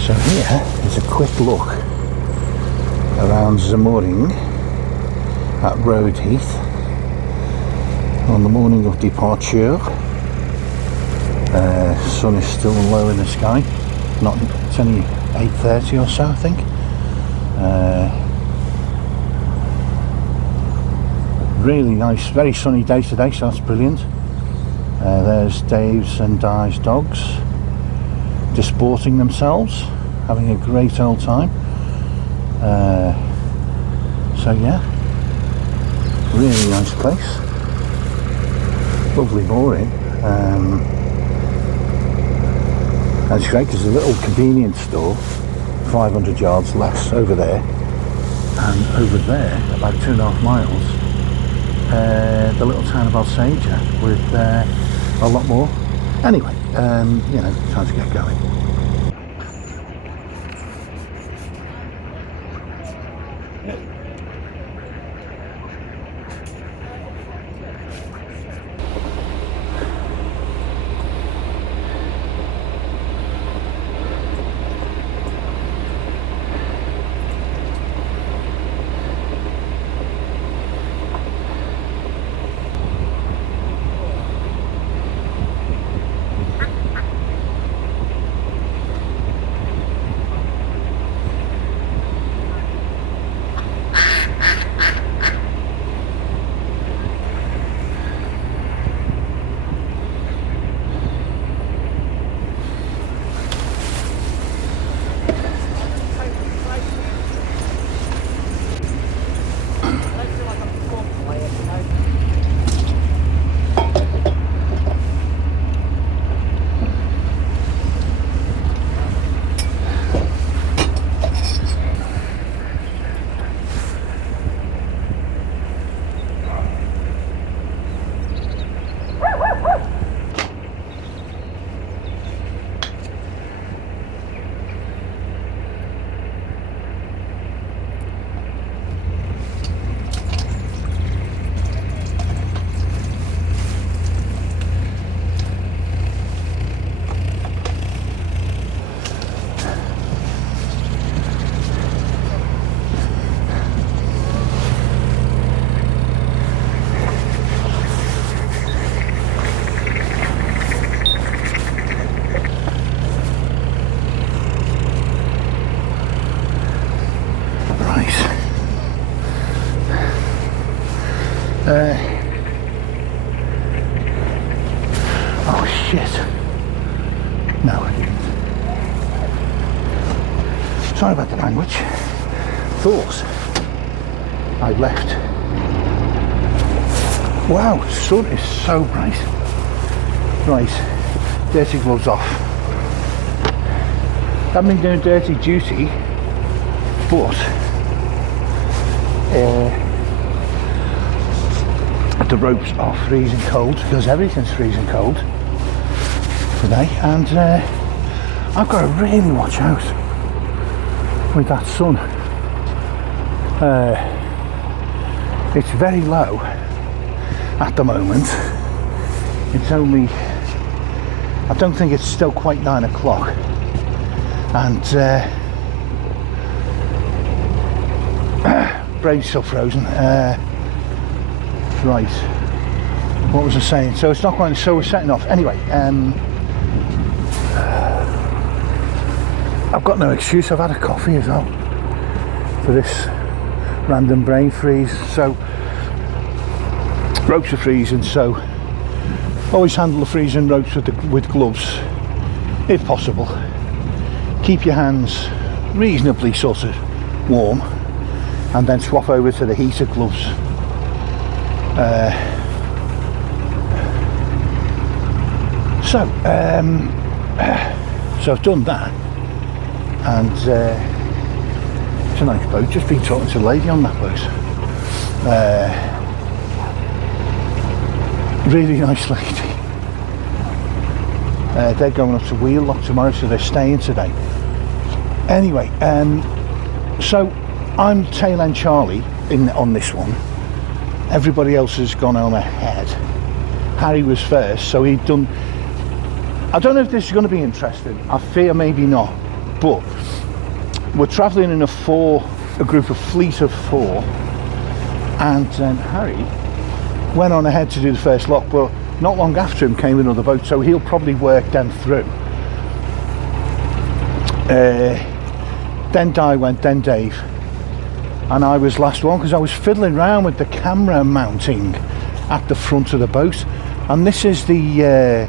So here is a quick look around the mooring at Road Heath on the morning of departure. Sun is still low in the sky. It's only 8:30 or so, I think. Really nice, very sunny day today, so that's brilliant. There's Dave's and Di's dogs disporting themselves, having a great old time. So yeah, really nice place, lovely mooring. And it's great because there's a little convenience store 500 yards less over there, and over there about 2.5 miles the little town of Alsager with a lot more. Anyway, you know, time to get going. Oh shit. No, I didn't. Sorry about the language. Thought I'd left. Wow, the sun is so bright. Right, dirty gloves off. Haven't been doing dirty duty, but the ropes are freezing cold because everything's freezing cold today, and I've got to really watch out with that sun. It's very low at the moment. It's only, I don't think it's still quite 9 o'clock, and brain's still frozen. Right, what was I saying? So it's not quite, so we're setting off. Anyway, I've got no excuse. I've had a coffee as well for this random brain freeze. So ropes are freezing, so always handle the freezing ropes with gloves if possible. Keep your hands reasonably sort of warm, and then swap over to the heated gloves. So I've done that, and it's a nice boat. Just been talking to a lady on that boat. Really nice lady. They're going up to Wheelock tomorrow, so they're staying today. Anyway, so I'm tail end Charlie on this one. Everybody else has gone on ahead. Harry was first, so he'd done. I don't know if this is going to be interesting. I fear maybe not. But we're travelling in a group of fleet of 4, and Harry went on ahead to do the first lock, but not long after him came another boat, so he'll probably work them through. Then Di went, then Dave, and I was last one because I was fiddling around with the camera mounting at the front of the boat. And this is the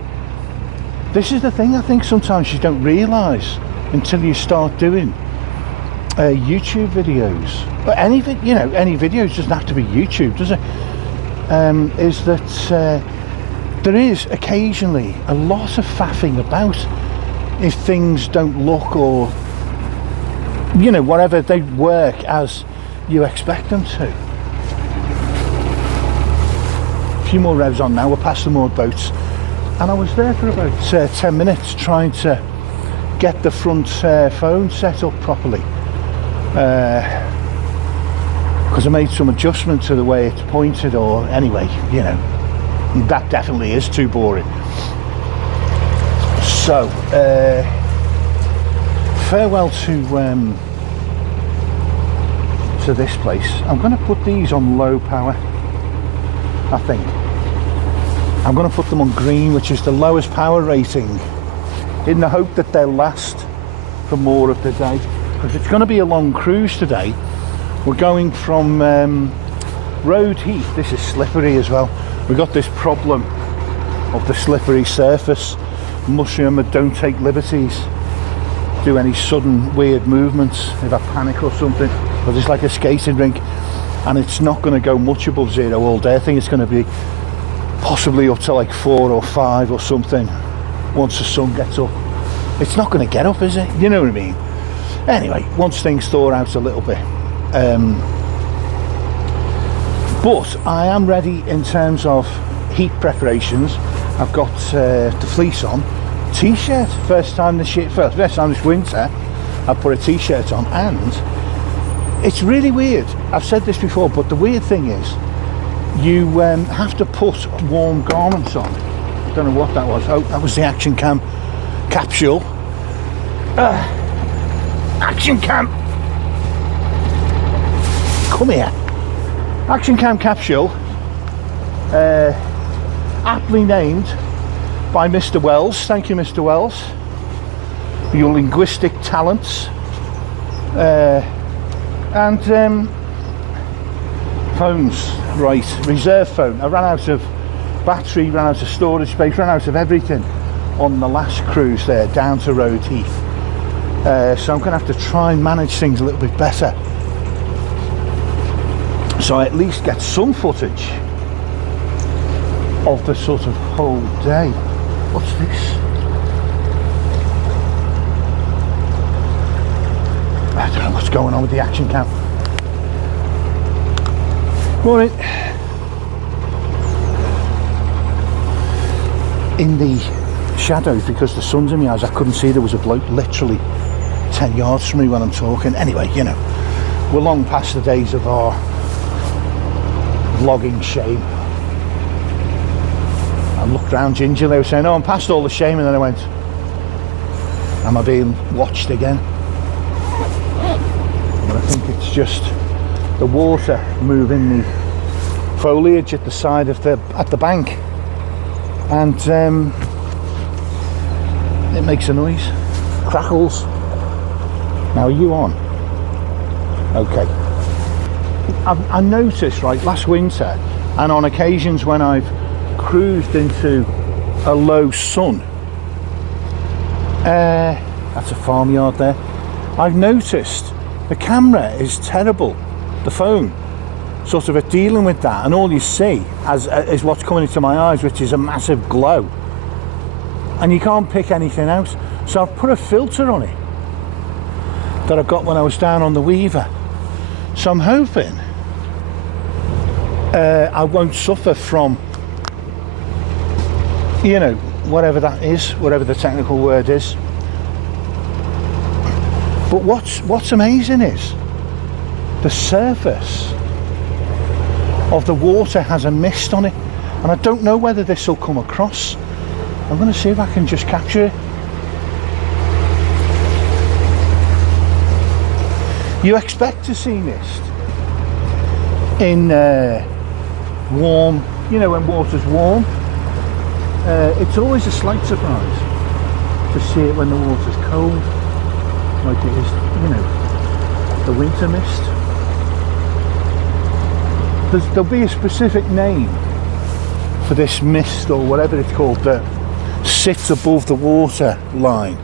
thing I think sometimes you don't realise until you start doing YouTube videos. But any videos doesn't have to be YouTube, does it? Is that there is occasionally a lot of faffing about if things don't look, or whatever, they work as you expect them to. A few more revs on now, we're past the moored boats, and I was there for about 10 minutes trying to get the front phone set up properly, because I made some adjustment to the way it's pointed, or anyway, that definitely is too boring. So farewell to this place. I'm going to put these on low power, I think. I'm going to put them on green, which is the lowest power rating, in the hope that they'll last for more of the day, because it's going to be a long cruise today. We're going from Road Heath. This is slippery as well. We've got this problem of the slippery surface. Must remember, don't take liberties, do any sudden weird movements if I panic or something, because it's like a skating rink, and it's not going to go much above 0 all day. I think it's going to be possibly up to like 4 or 5 or something once the sun gets up. It's not going to get up, is it? You know what I mean? Anyway, once things thaw out a little bit. But I am ready in terms of heat preparations. I've got the fleece on, t-shirt, first time this winter I've put a t-shirt on, and it's really weird. I've said this before, but the weird thing is you have to put warm garments on. I don't know what that was. Oh, that was the action cam capsule. Action cam, come here. Action cam capsule, aptly named by Mr. Wells. Thank you, Mr. Wells, for your linguistic talents. And phones, right, reserve phone. I ran out of battery, ran out of storage space, ran out of everything on the last cruise there down to Road Heath. So I'm going to have to try and manage things a little bit better, so I at least get some footage of the sort of whole day. What's this? I don't know what's going on with the action cam. Morning. In the shadows, because the sun's in my eyes, I couldn't see there was a bloke literally 10 yards from me when I'm talking. Anyway, we're long past the days of our vlogging shame. I looked round gingerly, they were saying, oh, I'm past all the shame, and then I went, am I being watched again? But I think it's just the water moving the foliage at the side of at the bank, and it makes a noise, crackles. Now, are you on? Okay. I noticed, right, last winter, and on occasions when I've cruised into a low sun, that's a farmyard there, I've noticed the camera is terrible, the phone, sort of at dealing with that, and all you see is what's coming into my eyes, which is a massive glow, and you can't pick anything out. So I've put a filter on it that I got when I was down on the Weaver, so I'm hoping I won't suffer from, whatever that is, whatever the technical word is. But what's amazing is the surface of the water has a mist on it, and I don't know whether this will come across. I'm going to see if I can just capture it. You expect to see mist in warm, you know, when water's warm. It's always a slight surprise to see it when the water's cold, like it is, you know, the winter mist. There'll be a specific name for this mist or whatever it's called that sits above the water line.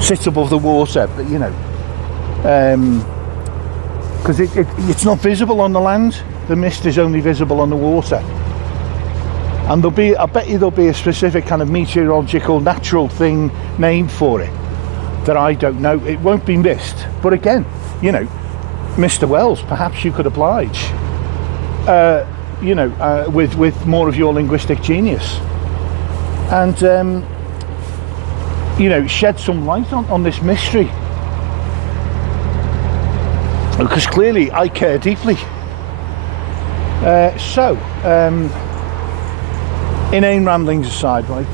Sits above the water, but you know, because it's not visible on the land. The mist is only visible on the water. And I bet you there'll be a specific kind of meteorological, natural thing named for it that I don't know. It won't be mist, but again, you know, Mr. Wells, perhaps you could oblige, you know, with more of your linguistic genius, and you know, shed some light on this mystery, because clearly I care deeply. So, inane ramblings aside, right?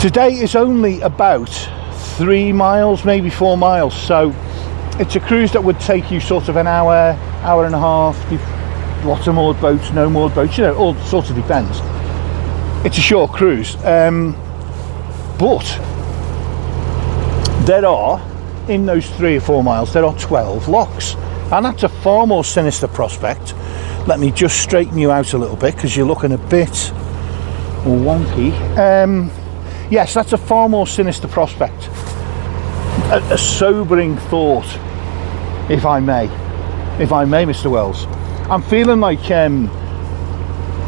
Today is only about 3 miles, maybe 4 miles. So it's a cruise that would take you sort of an hour, hour and a half. Lots of moored boats, no moored boats, you know, all sorts of depends. It's a short cruise, but there are, in those 3 or 4 miles, there are 12 locks, and that's a far more sinister prospect. Let me just straighten you out a little bit because you're looking a bit wonky. Yes, that's a far more sinister prospect. A sobering thought, if I may, Mr. Wells. I'm feeling like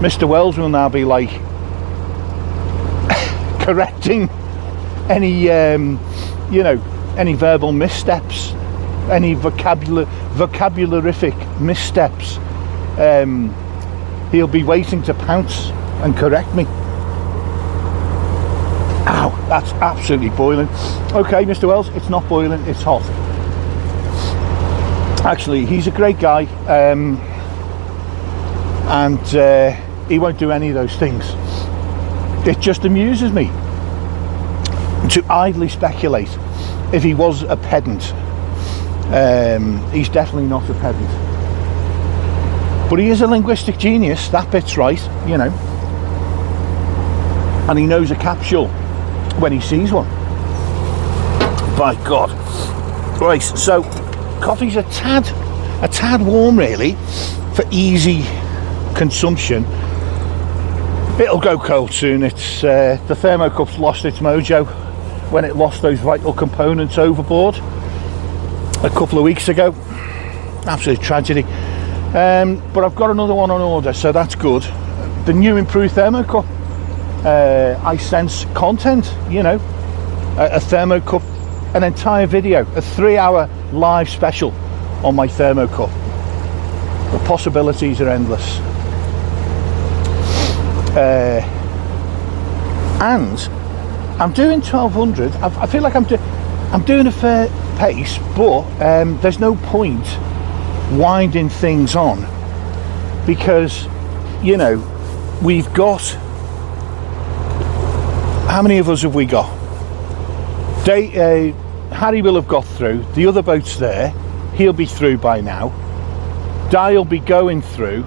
Mr. Wells will now be like correcting any, you know, any verbal missteps, any vocabularific missteps. He'll be waiting to pounce and correct me. Ow, that's absolutely boiling. Okay, Mr. Wells, it's not boiling, it's hot. Actually, he's a great guy, and he won't do any of those things. It just amuses me to idly speculate if he was a pedant. He's definitely not a pedant. But he is a linguistic genius, that bit's right, you know. And he knows a capsule when he sees one. By God. Right, so coffee's a tad warm really, for easy consumption. It'll go cold soon. It's the thermocup's lost its mojo when it lost those vital components overboard a couple of weeks ago. Absolute tragedy. But I've got another one on order, so that's good. The new improved thermocup. I sense content, you know, a thermocup, an entire video, a 3-hour live special on my thermocup. The possibilities are endless. And I'm doing 1200. I feel like I'm doing a fair pace, but there's no point winding things on, because, you know, we've got, how many of us have we got? Harry will have got through, the other boat's there, he'll be through by now, Di will be going through,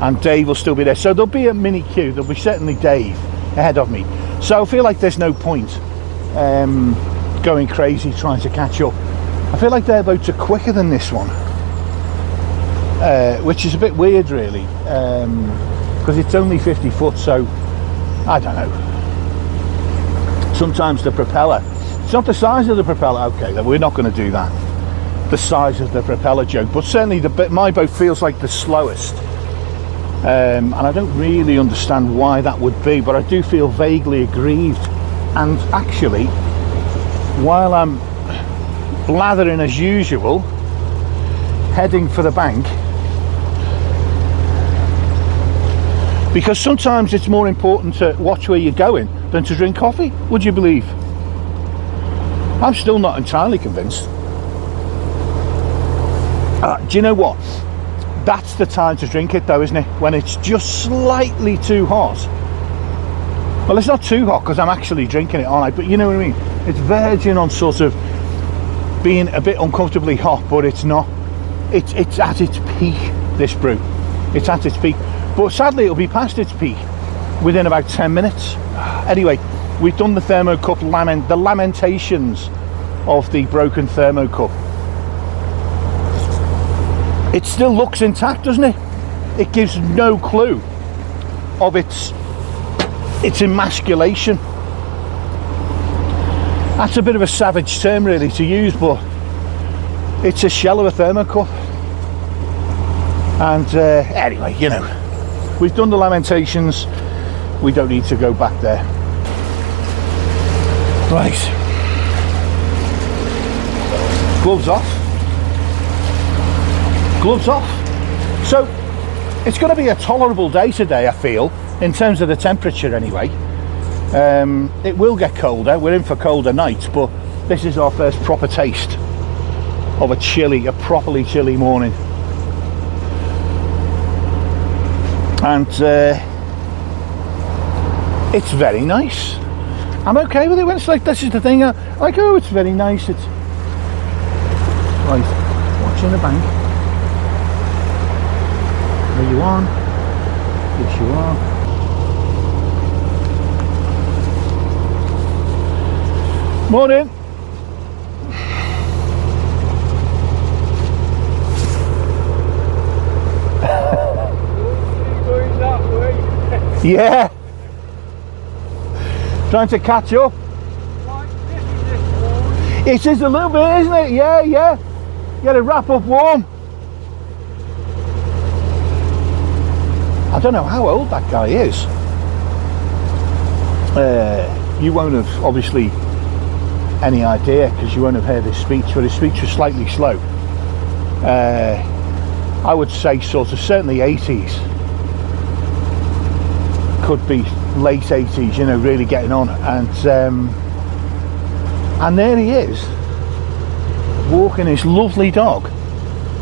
and Dave will still be there. So there'll be a mini queue. There'll be certainly Dave ahead of me. So I feel like there's no point going crazy trying to catch up. I feel like their boats are quicker than this one, which is a bit weird really, because it's only 50 foot, so I don't know. Sometimes the propeller, it's not the size of the propeller. Okay, then we're not going to do that, the size of the propeller joke, but certainly my boat feels like the slowest. And I don't really understand why that would be, but I do feel vaguely aggrieved. And actually, while I'm blathering as usual, heading for the bank, because sometimes it's more important to watch where you're going than to drink coffee, would you believe? I'm still not entirely convinced. Do you know what? That's the time to drink it though, isn't it? When it's just slightly too hot. Well, it's not too hot because I'm actually drinking it, aren't I? But you know what I mean? It's verging on sort of being a bit uncomfortably hot, but it's not. It's at its peak, this brew. It's at its peak. But sadly, it'll be past its peak within about 10 minutes. Anyway, we've done the thermocup the lamentations of the broken thermocup. It still looks intact, doesn't it? It gives no clue of its emasculation. That's a bit of a savage term really to use, but it's a shell of a thermocup. And anyway, you know, we've done the lamentations. We don't need to go back there. Right. Gloves off. Gloves off. So it's going to be a tolerable day today, I feel, in terms of the temperature anyway. It will get colder. We're in for colder nights, but this is our first proper taste of a properly chilly morning. And it's very nice. I'm okay with it when it's like, this is the thing, like, oh, it's very nice. It's right, watching the bank. Are you on? Yes, you are. Morning. Going that way. Yeah. Trying to catch up. It is a little bit, isn't it? Yeah, yeah. You got to wrap up warm. I don't know how old that guy is. You won't have obviously any idea because you won't have heard his speech, but his speech was slightly slow. I would say sort of certainly 80s, could be late 80s, you know, really getting on. And there he is, walking his lovely dog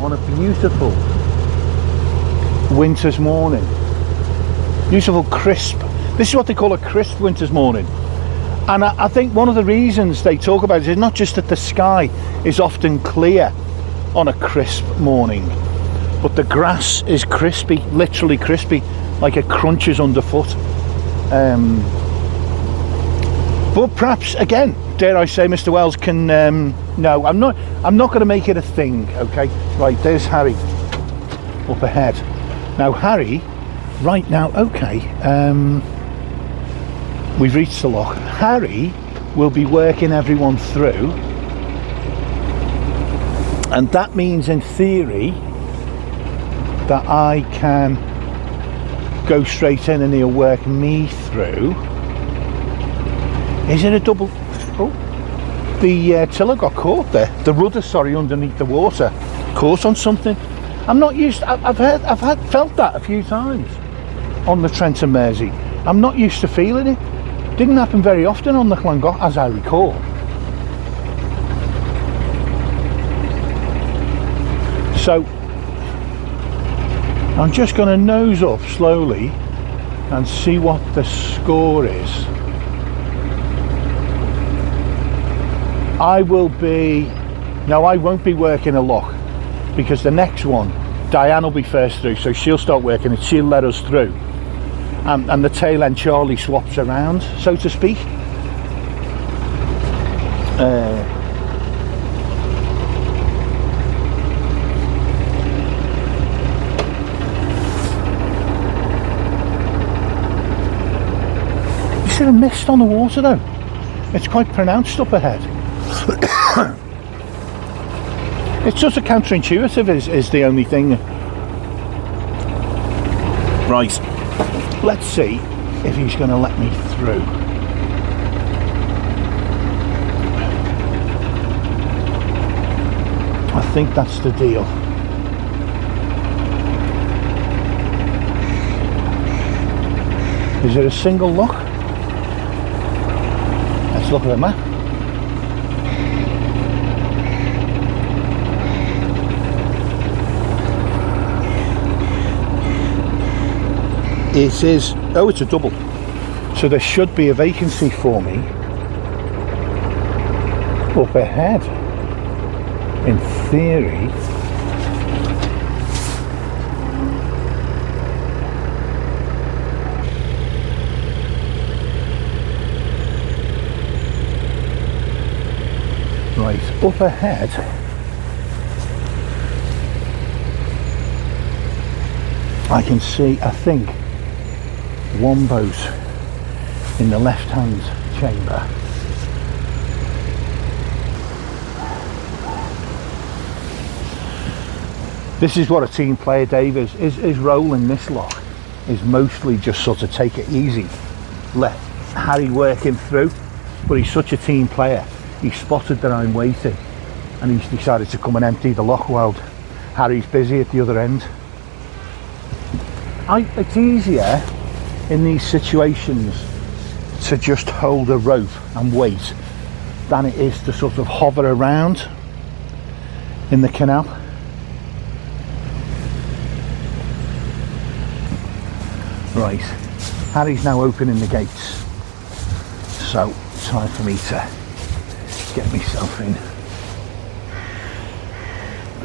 on a beautiful winter's morning. Beautiful crisp. This is what they call a crisp winter's morning. And I think one of the reasons they talk about it is not just that the sky is often clear on a crisp morning, but the grass is crispy, literally crispy, like it crunches underfoot. But perhaps, again, dare I say, Mr. Wells can, no, I'm not going to make it a thing, okay? Right, there's Harry up ahead. Now, Harry, right now, okay, we've reached the lock. Harry will be working everyone through, and that means in theory that I can go straight in and he'll work me through. Is it a double? Oh, the tiller got caught there. The rudder, sorry, underneath the water, caught on something. I'm not used. I've felt that a few times on the Trent and Mersey. I'm not used to feeling it. Didn't happen very often on the Llangollen, as I recall. So I'm just going to nose up slowly and see what the score is. I won't be working a lock, because the next one, Diane will be first through, so she'll start working it, she'll let us through. And the tail end Charlie swaps around, so to speak. You see the mist on the water though? It's quite pronounced up ahead. It's sort of counterintuitive is the only thing. Right. Let's see if he's going to let me through. I think that's the deal. Is it a single lock? Let's look at the map. It is, oh, it's a double. So there should be a vacancy for me up ahead. in theory, right up ahead, I can see, I think, one boat in the left hand chamber. This is what a team player, Dave, is. His role in this lot is mostly just sort of take it easy, let Harry work him through, but he's such a team player. He spotted that I'm waiting and he's decided to come and empty the lock while Harry's busy at the other end. It's easier in these situations to just hold a rope and wait than it is to sort of hover around in the canal. Right, Harry's now opening the gates, so time for me to get myself in.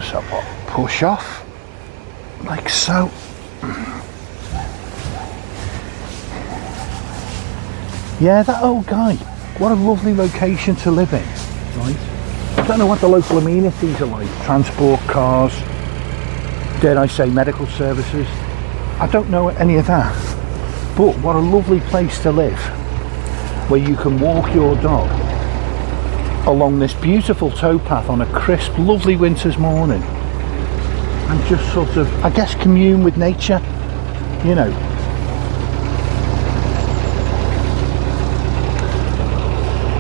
So I'll push off like so. Yeah, that old guy, what a lovely location to live in, right? I don't know what the local amenities are like, transport, cars, dare I say medical services. I don't know any of that, but what a lovely place to live, where you can walk your dog along this beautiful towpath on a crisp, lovely winter's morning and just sort of, I guess, commune with nature, you know.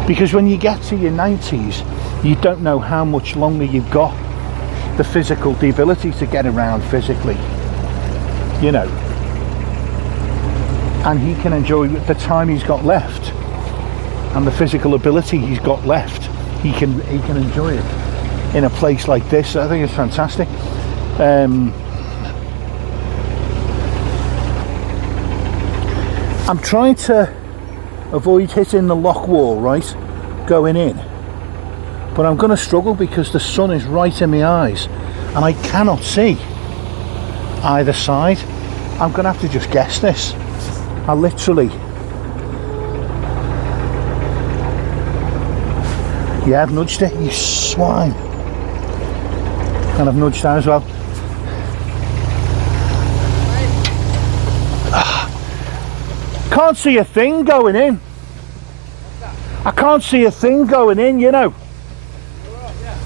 Because when you get to your 90s, you don't know how much longer you've got the ability to get around physically, you know. And he can enjoy the time he's got left and the physical ability he's got left. He can enjoy it in a place like this. I think it's fantastic. I'm trying to avoid hitting the lock wall, right, going in, but I'm going to struggle because the sun is right in my eyes and I cannot see either side. I'm going to have to just guess this. I literally, yeah, I've nudged it, you swine, and I've nudged that as well. Can't see a thing going in. I can't see a thing going in, you know.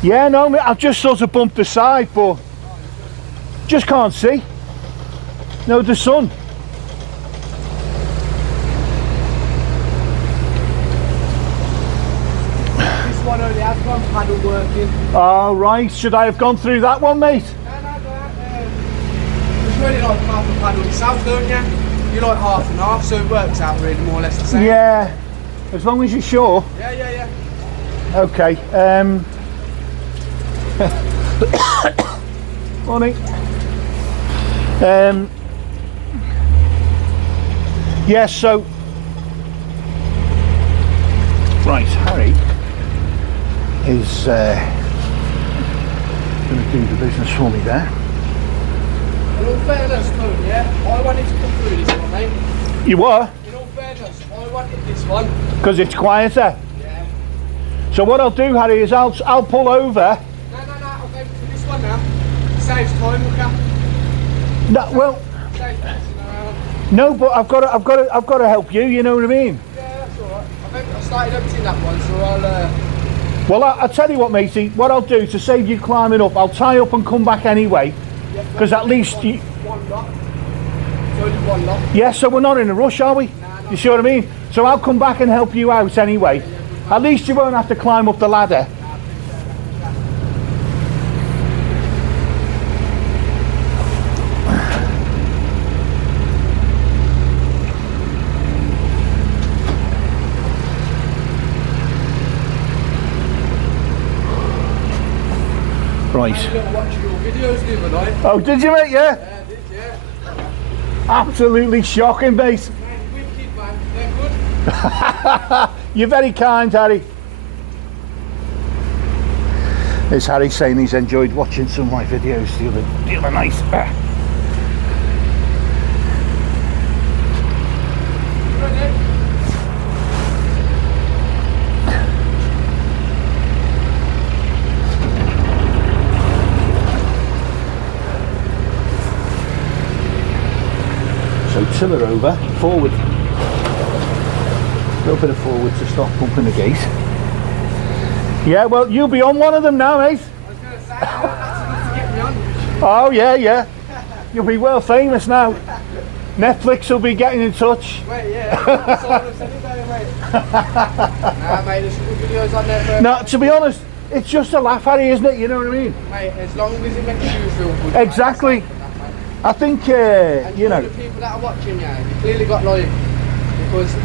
Yeah, no, I've just sort of bumped aside, but just can't see. No, the sun. This one only has one paddle working. Oh, right. Should I have gone through that one, mate? No, it's really like half a paddle itself, don't you? You like half and half, so it works out really more or less the same. Yeah, as long as you're sure. Yeah. Okay. Morning. Yeah, so right, Harry is going to do the business for me there. In all fairness, Tony, yeah, I wanted to come through this one, mate. You were? In all fairness, I wanted this one. Because it's quieter. Yeah. So what I'll do, Harry, is I'll pull over. No, I'll go to this one now. Saves time, look at. No, well, Saves messing around. no, but I've got to help you. You know what I mean? Yeah, that's all right. I started emptying that one, so I'll. Well, I'll tell you what, matey. What I'll do to save you climbing up, I'll tie up and come back anyway. Because at least you. One lock. It's only one lock. Yeah, so we're not in a rush, are we? Nah, You see what I mean? So I'll come back and help you out anyway. At least you won't have to climb up the ladder. Right. I watched your videos the other night. Oh, did you, mate? Yeah? Yeah, I did, yeah. Absolutely shocking, mate. Man, wicked, man. They're good. You're very kind, Harry. It's Harry saying he's enjoyed watching some of my videos the other night. So tiller over, forward. A little bit of forward to stop bumping the gate. Yeah, well, you'll be on one of them now, mate. I was going to say, that's enough to get me on. Oh, yeah. You'll be well famous now. Netflix will be getting in touch. Mate, yeah. That's all I'm saying, mate. Nah, mate, there's some good videos on there. No, to be honest, it's just a laugh, Harry, isn't it? You know what I mean? Mate, as long as it makes you feel good. Exactly. Mate, I think, and you know. the people that are watching you, you clearly got like, because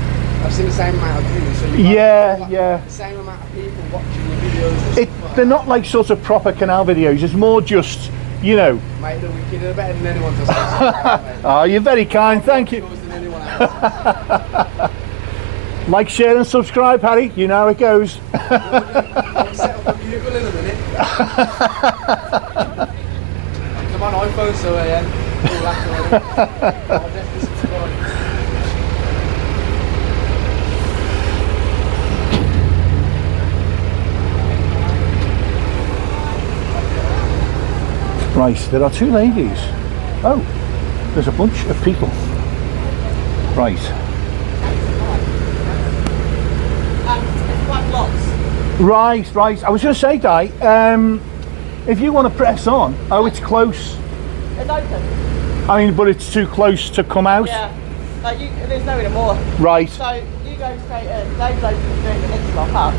I've seen the same amount of views, so you've got the same amount of people watching your videos. And stuff like They're not like sort of proper canal videos, it's more just, you know. Mate, they're wicked, they're better than anyone does. Oh, you're very kind, thank you. Than anyone else. Like, share and subscribe, Harry, you know how it goes. I'll set up a Google in a minute. I'm on iPhone, so yeah. I'll definitely subscribe. Right, there are two ladies. Oh, there's a bunch of people. Right. Right. I was going to say, Di, if you want to press on, it's close. It's open. I mean, but it's too close to come out. Yeah. Like there's no anymore. Right. So you go straight in. Dave's open doing the next lock up.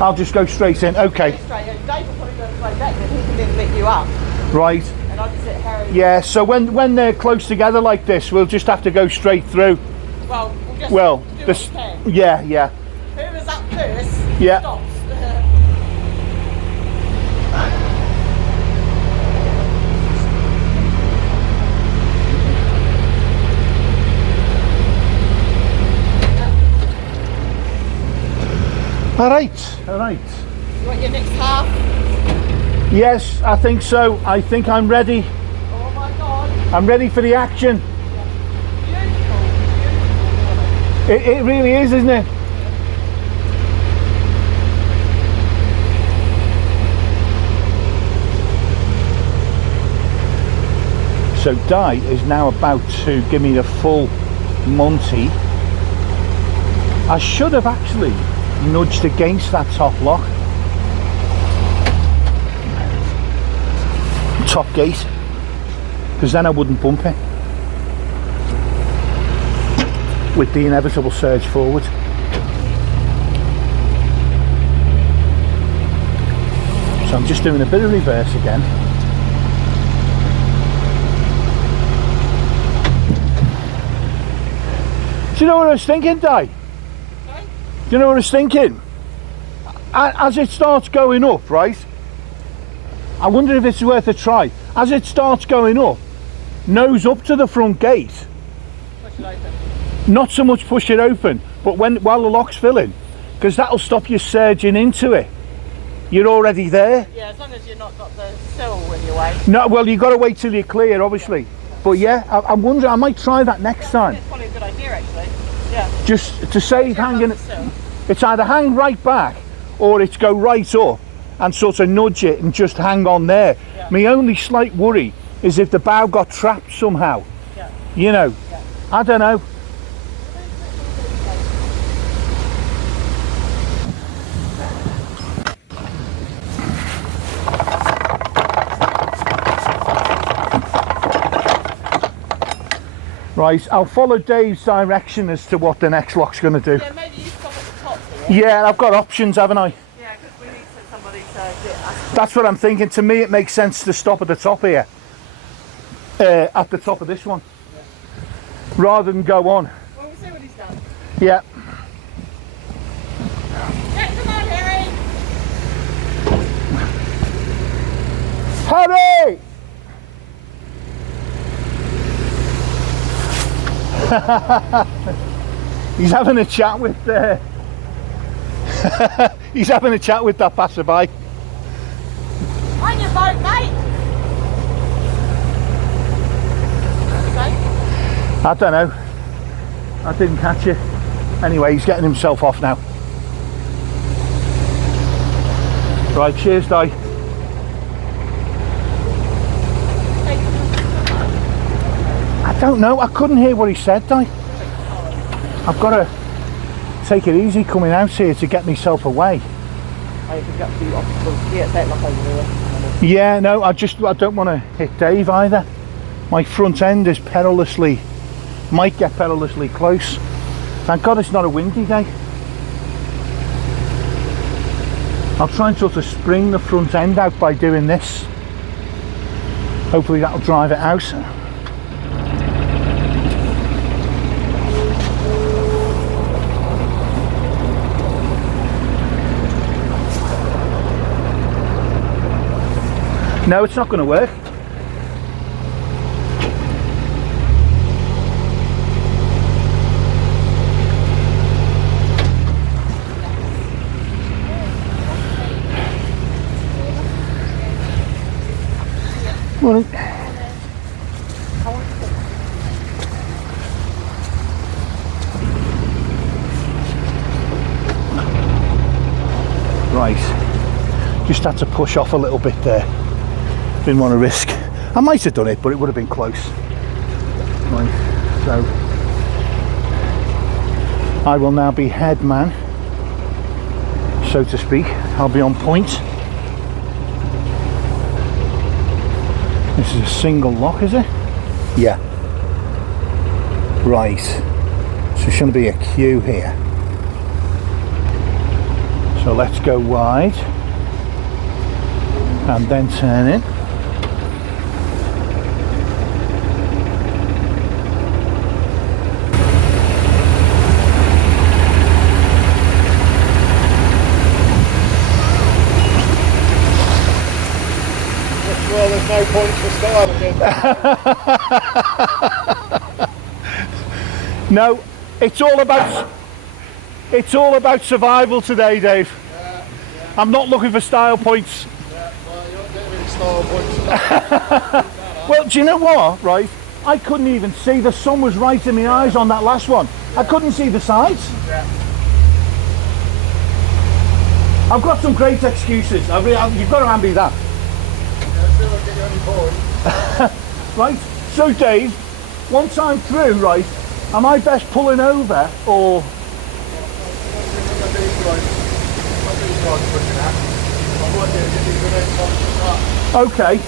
I'll just go straight in. Okay. Go straight in. Dave will probably go straight back, and he can then lick you up. Right. And I'll just hit Harry. Yeah. So when they're close together like this, we'll just have to go straight through. Well, we'll just Well, do what this. we can. Yeah. Whoever's up first Yeah. stops. All right. You want your next half? Yes, I think so. I think I'm ready. Oh my God. I'm ready for the action. Beautiful. It really is, isn't it? So Di is now about to give me the full Monty. I should have actually nudged against that top lock. Top gate. Because then I wouldn't bump it. With the inevitable surge forward. So I'm just doing a bit of reverse again. Do you know what I was thinking, Di? Do you know what I was thinking? As it starts going up, right? I wonder if it's worth a try. As it starts going up, nose up to the front gate. Push it open. Not so much push it open, but while the lock's filling, because that'll stop you surging into it. You're already there. Yeah, as long as you've not got the sill in your way. No, well, you've got to wait till you're clear, obviously. But yeah, I'm wondering, I might try that next time. It's probably a good idea, actually. Yeah. Just to save hanging. It's either hang right back or it's go right up and sort of nudge it and just hang on there. Yeah. My only slight worry is if the bow got trapped somehow. Yeah. You know, Yeah. I don't know. Right, I'll follow Dave's direction as to what the next lock's going to do. Yeah, maybe you stop at the top here. Yeah, I've got options, haven't I? Yeah, because we need somebody to get us. That's what I'm thinking. To me, it makes sense to stop at the top here. At the top of this one. Yeah. Rather than go on. Well, we'll see what he's done. Yeah. Yeah, come on, Harry! Harry! He's having a chat with he's having a chat with that passerby. I don't know. I didn't catch it. Anyway, he's getting himself off now. Right, cheers, Di. I don't know. I couldn't hear what he said, Di. I've got to take it easy coming out here to get myself away. Yeah, no, I don't want to hit Dave either. My front end is might get perilously close. Thank God it's not a windy day. I'll try and sort of spring the front end out by doing this. Hopefully that'll drive it out. No, it's not going to work. Morning. Right, just had to push off a little bit there. Didn't want to risk. I might have done it, but it would have been close. Right, so I will now be head man, so to speak. I'll be on point. This is a single lock, is it? Yeah. Right. So there's going to be a queue here. So let's go wide and then turn in. Well, there's no point for style again. No, it's all about survival today, Dave. Yeah. I'm not looking for style points. Yeah, well, you're not getting any style points. Well, do you know what, right? I couldn't even see. The sun was right in my eyes on that last one. I couldn't see the sides. Yeah. I've got some great excuses. You've got to hand me that. Right, so Dave, once I'm through, right, am I best pulling over or? Okay.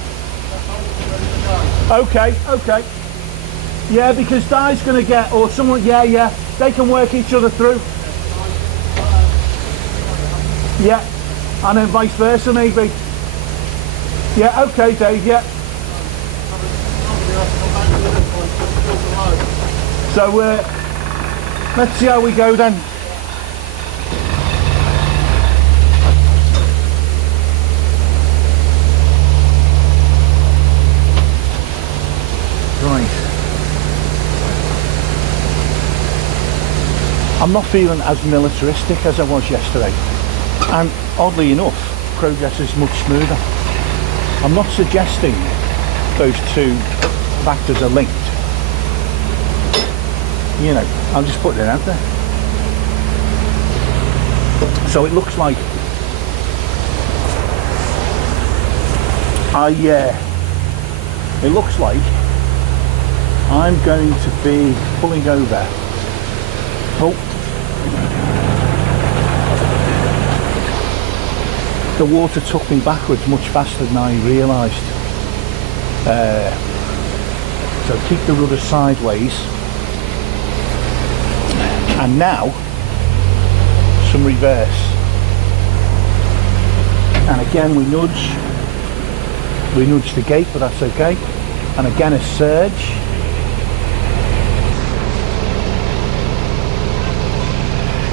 Okay. Yeah, because Di's going to get, or someone, yeah, they can work each other through. Yeah, and then vice versa maybe. Yeah, okay, Dave, yeah. So, let's see how we go then. Right. I'm not feeling as militaristic as I was yesterday. And oddly enough, progress is much smoother. I'm not suggesting those two factors are linked. You know, I'm just putting it out there. So it looks like it looks like I'm going to be pulling over. Oh. The water took me backwards much faster than I realised. So keep the rudder sideways. And now, some reverse. And again we nudge the gate, but that's okay. And again a surge.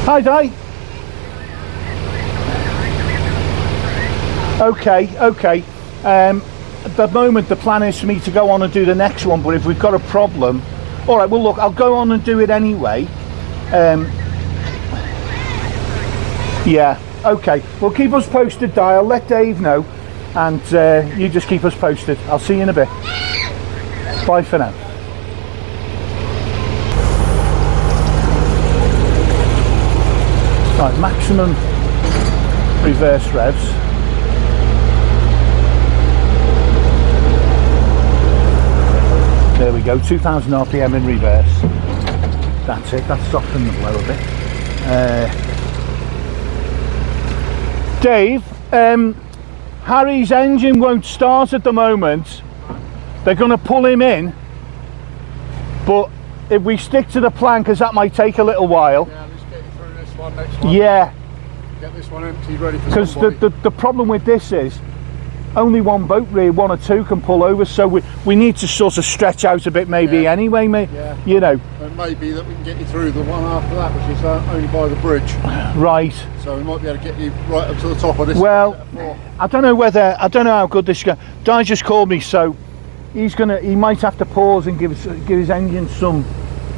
Hi, Di. Okay. At the moment the plan is for me to go on and do the next one, but if we've got a problem, all right, well look, I'll go on and do it anyway. Yeah, okay, well keep us posted, Di. I'll let Dave know, and you just keep us posted. I'll see you in a bit. Bye for now. Right, maximum reverse revs. There we go, 2000 RPM in reverse. That's it, that's softened the blow a bit. Dave, Harry's engine won't start at the moment. They're going to pull him in, but if we stick to the plan, because that might take a little while. Yeah, let's get you through this one, next one. Yeah. Get this one empty, ready for Because the problem with this is only one boat, really, one or two can pull over, so we need to sort of stretch out a bit maybe anyway, mate. Yeah. You know. And maybe that we can get you through the one after that, which is only by the bridge. Right. So we might be able to get you right up to the top of this. Well, I don't know how good this guy. Di just called me, so he might have to pause and give his engine some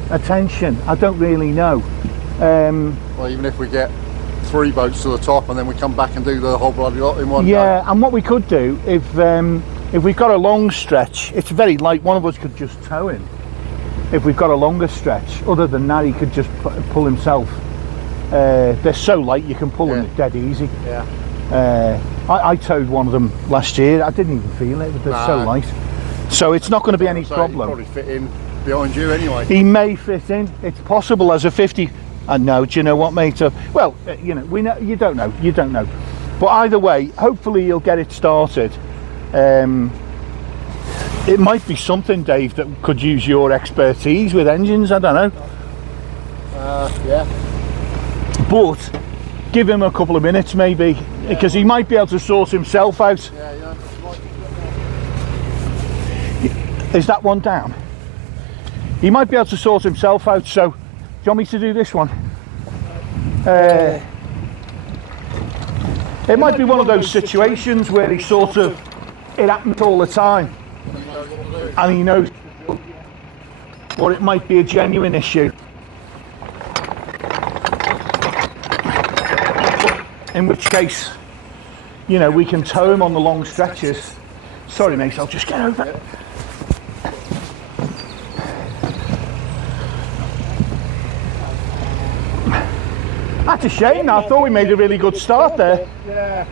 attention. I don't really know. Well, even if we get 3 boats to the top and then we come back and do the whole bloody lot in one day. Yeah, and what we could do if we've got a long stretch, it's very light. One of us could just tow him. If we've got a longer stretch, other than that, he could just pull himself. They're so light you can pull them dead easy. Yeah. I towed one of them last year. I didn't even feel it, but they're so light. So it's not going to be any problem. He'll probably fit in behind you anyway. He may fit in. It's possible as a 50. And no, do you know what, mate? Well, you know, we know. You don't know. You don't know. But either way, hopefully you'll get it started. It might be something, Dave, that could use your expertise with engines. I don't know. Yeah. But give him a couple of minutes, maybe, because he might be able to sort himself out. Yeah. Is that one down? He might be able to sort himself out. So, do you want me to do this one? It might be one of those situations where he sort of, it happens all the time, and he knows, or it might be a genuine issue. In which case, you know, we can tow him on the long stretches. Sorry, mate, I'll just get over it. That's a shame. I thought we made a really good start there. Yeah.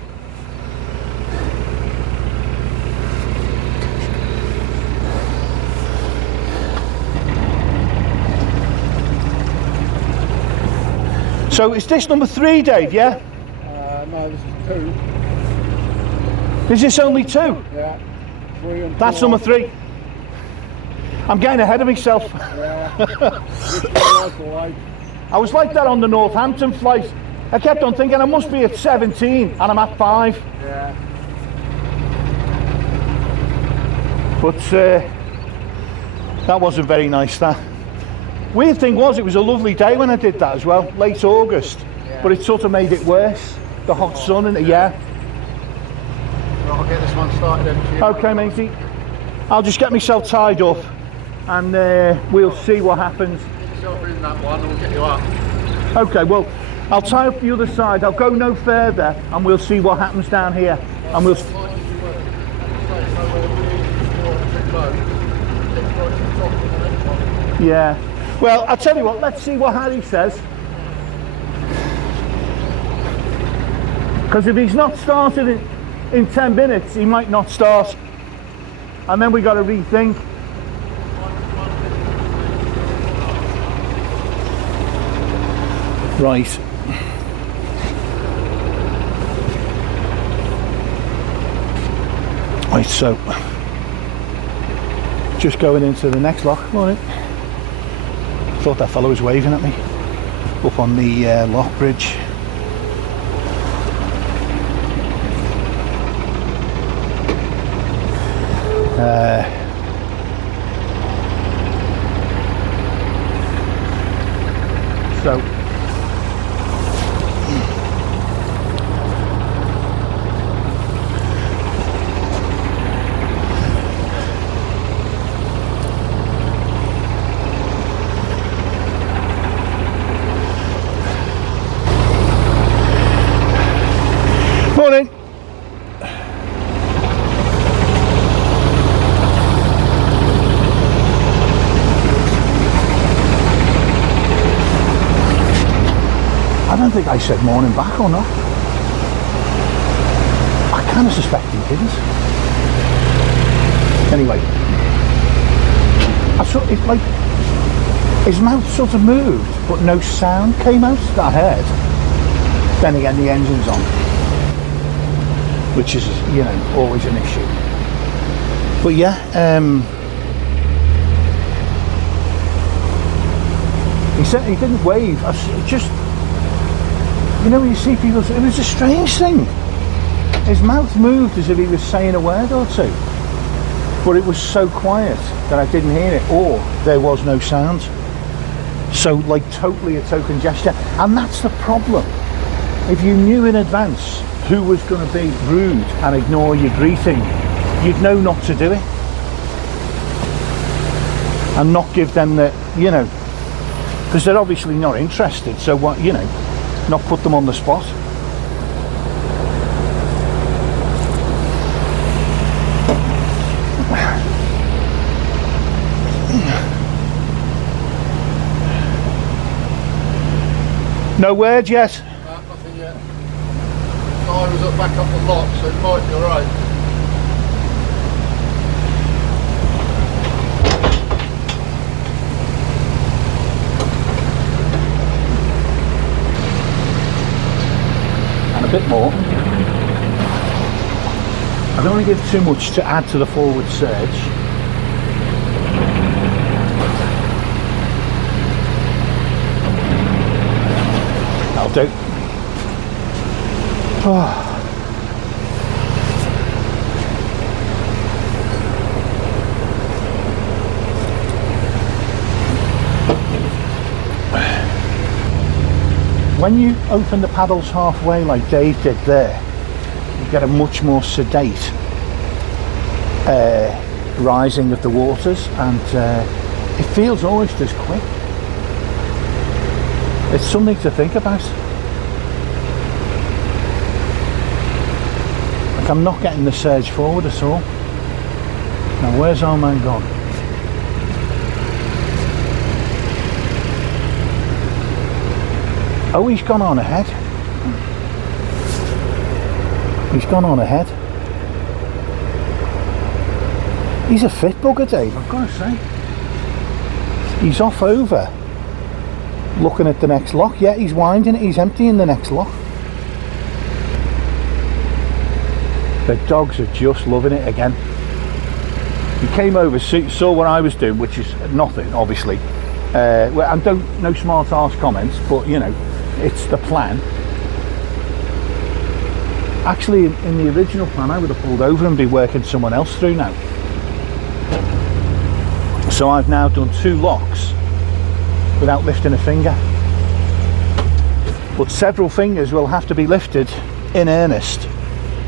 So is this number 3, Dave, yeah? No, this is 2. Is this only 2? Yeah. 3 and 4. That's number 3. I'm getting ahead of myself. Yeah. I was like that on the Northampton flight. I kept on thinking I must be at 17 and I'm at 5. Yeah. But that wasn't very nice, that. Weird thing was, it was a lovely day when I did that as well, late August. Yeah. But it sort of made it worse. The hot sun and Right, I'll get this one started then. Okay, matey. I'll just get myself tied up and we'll see what happens. Get yourself in that one and we'll get you up. Okay, well, I'll tie up the other side. I'll go no further and we'll see what happens down here. And we'll... Yeah. Well, I'll tell you what, let's see what Harry says. Because if he's not started in 10 minutes, he might not start. And then we got to rethink. Right. Right, so just going into the next lock. Morning. Thought that fellow was waving at me up on the lock bridge. So morning. don't think I said morning back or not. I kind of suspect he didn't. Anyway, I saw it, like, his mouth sort of moved, but no sound came out that I heard. Then again, the engine's on, which is, you know, always an issue. But yeah, he said he didn't wave. Just, you know, when you see people, it was a strange thing. His mouth moved as if he was saying a word or two, but it was so quiet that I didn't hear it, or there was no sound. So, like, totally a token gesture. And that's the problem. If you knew in advance who was going to be rude and ignore your greeting, you'd know not to do it. And not give them the, you know, because they're obviously not interested. So what, you know, not put them on the spot. No word yet? No, nothing yet. I was back up the lock, so it might be alright. And a bit more. I don't want to give too much to add to the forward surge. That'll do. Oh. When you open the paddles halfway like Dave did there, you get a much more sedate rising of the waters, and it feels almost as quick. It's something to think about. Like, I'm not getting the surge forward at all. Now where's our man gone? Oh, he's gone on ahead. He's gone on ahead. He's a fit bugger, Dave, I've got to say. He's off over, looking at the next lock. Yeah, he's winding it, he's emptying the next lock. The dogs are just loving it again. He came over, saw what I was doing, which is nothing, obviously. And no smart arse comments, but you know, it's the plan. Actually, in the original plan, I would have pulled over and be working someone else through now. So I've now done 2 locks without lifting a finger. But several fingers will have to be lifted in earnest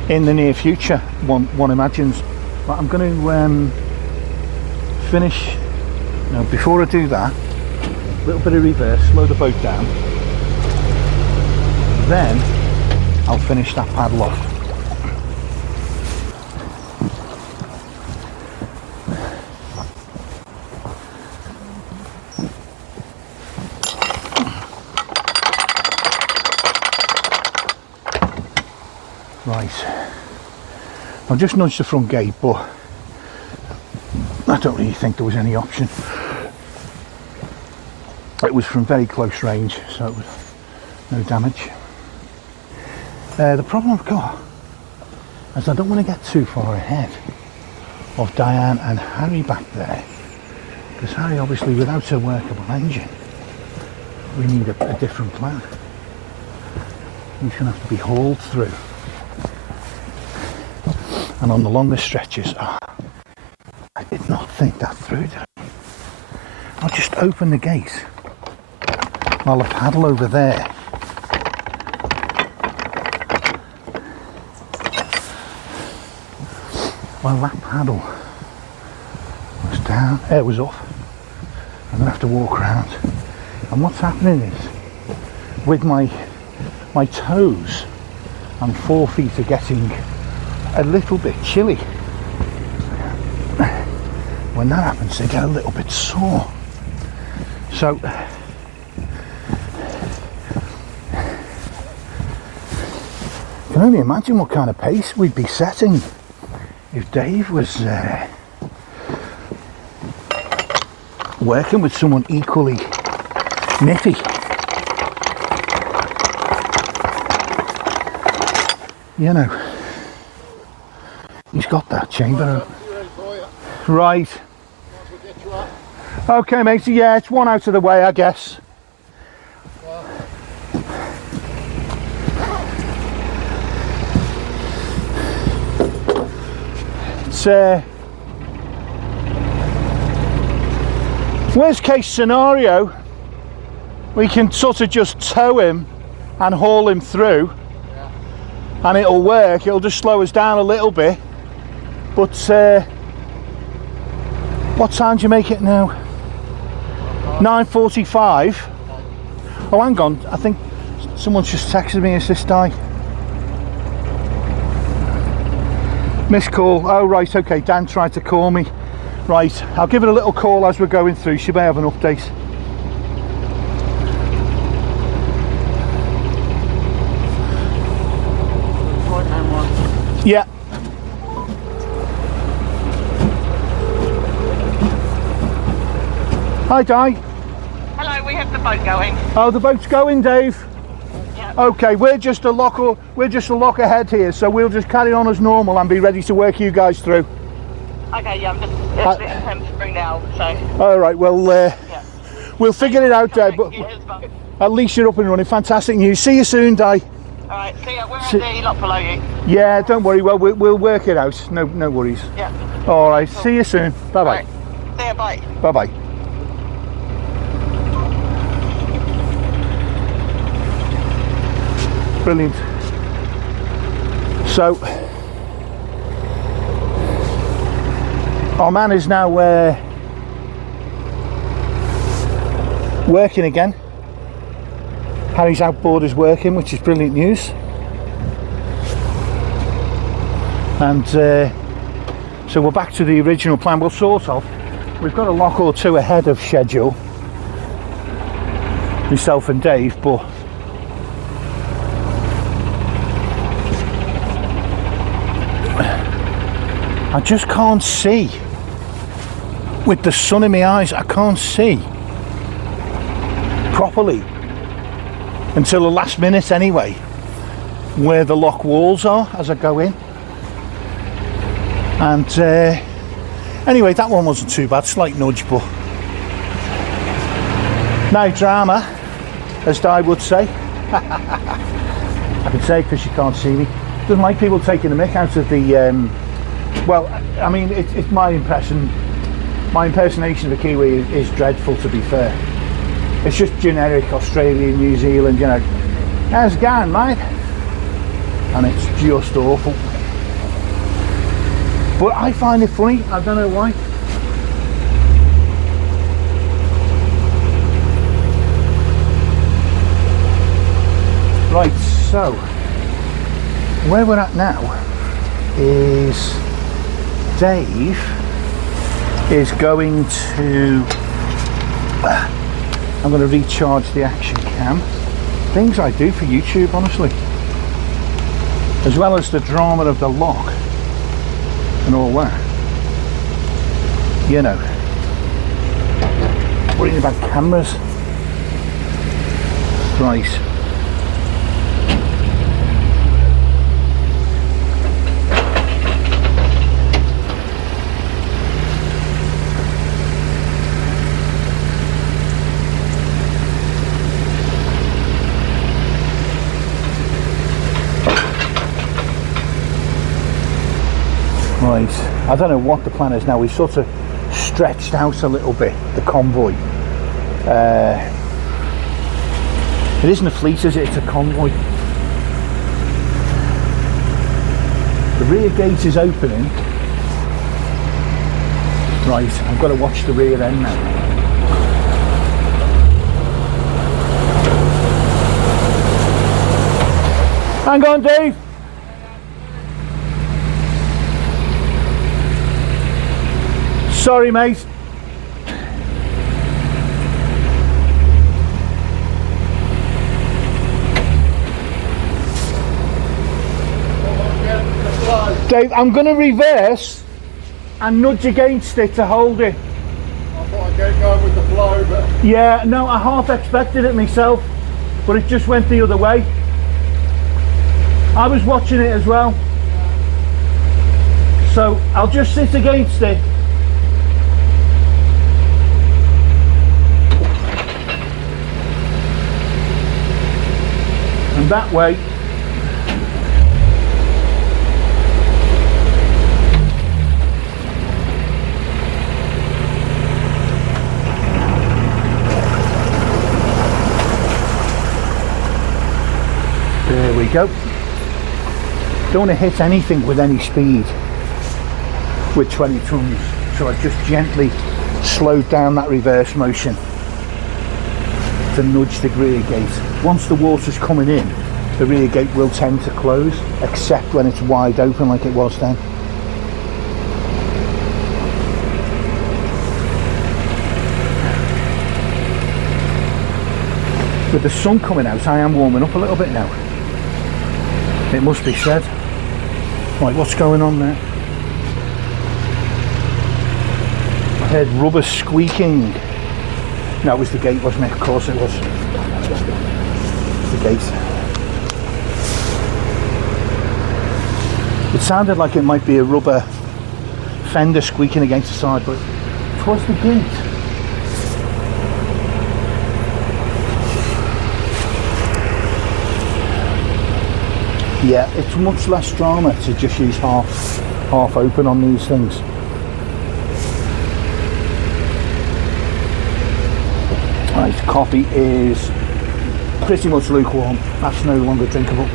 in the near future, one imagines. But I'm going to finish. Now, before I do that, a little bit of reverse, slow the boat down. Then I'll finish that paddle off. Right, I've just nudged the front gate, but I don't really think there was any option. It was from very close range, so it was no damage. The problem I've got is I don't want to get too far ahead of Diane and Harry back there, because Harry, obviously, without a workable engine, we need a different plan. He's going to have to be hauled through. And on the longer stretches, I did not think that through, did I? I'll just open the gate while I paddle over there. While that paddle was down, it was off. I'm going to have to walk around. And what's happening is, with my toes and 4 feet are getting a little bit chilly. When that happens, they get a little bit sore. So I can only imagine what kind of pace we'd be setting if Dave was working with someone equally nitty. You know, he's got that chamber. Right. Okay, mate. So yeah, it's one out of the way, I guess. It's worst case scenario, we can sort of just tow him and haul him through, and it'll work. It'll just slow us down a little bit. But what time do you make it now? 9:45. Oh, hang on. I think someone's just texted me. Is this Di? Missed call. Oh, right. Okay. Dan tried to call me. Right. I'll give it a little call as we're going through. She may have an update. Yeah. Hi, Di. Hello, we have the boat going. Oh, the boat's going, Dave. Yeah. Okay, we're just a lock ahead here, so we'll just carry on as normal and be ready to work you guys through. Okay, yeah, I'm just getting him through now, so. All right, well, Yeah. we'll figure it out, Dave. But at least you're up and running. Fantastic news. See you soon, Di. All right, see ya. We're at the lot below you. Yeah, don't worry. Well, we'll work it out. No worries. Yeah. All right. See you soon. Bye bye. Right. See ya. Bye. Bye bye. Brilliant. So our man is now working again. Harry's outboard is working, which is brilliant news. And so we're back to the original plan. Well, sort of. We've got a lock or two ahead of schedule, myself and Dave, but I just can't see. With the sun in my eyes, I can't see properly until the last minute anyway, where the lock walls are as I go in. And anyway, that one wasn't too bad, slight nudge, but no drama, as Di would say. I can say because you can't see me. Doesn't like people taking the mick out of the well, I mean, it's my impression. My impersonation of a Kiwi is dreadful, to be fair. It's just generic Australian, New Zealand, you know. How's it going, mate? And it's just awful. But I find it funny, I don't know why. Right, so where we're at now is Dave is going to I'm going to recharge the action cam. Things I do for YouTube, honestly, as well as the drama of the lock and all that, you know, worrying about cameras. Right. Right, I don't know what the plan is now. We've sort of stretched out a little bit, the convoy. It isn't a fleet, is it? It's a convoy. The rear gate is opening. Right, I've got to watch the rear end now. Hang on, Dave. Sorry, mate. Dave, I'm going to reverse and nudge against it to hold it. I thought I'd get going with the flow, but Yeah, no, I half expected it myself, but it just went the other way. I was watching it as well. So I'll just sit against it. And that way, there we go. Don't want to hit anything with any speed with 20 tons, so I just gently slowed down that reverse motion to nudge the rear gate. Once the water's coming in, the rear gate will tend to close, except when it's wide open like it was then. With the sun coming out, I am warming up a little bit now. It must be said. Right, what's going on there? I heard rubber squeaking. No, it was the gate, wasn't it? Of course it was. The gate. It sounded like it might be a rubber fender squeaking against the side, but it was the gate. Yeah, it's much less drama to just use half open on these things. Right, coffee is pretty much lukewarm. That's no longer drinkable.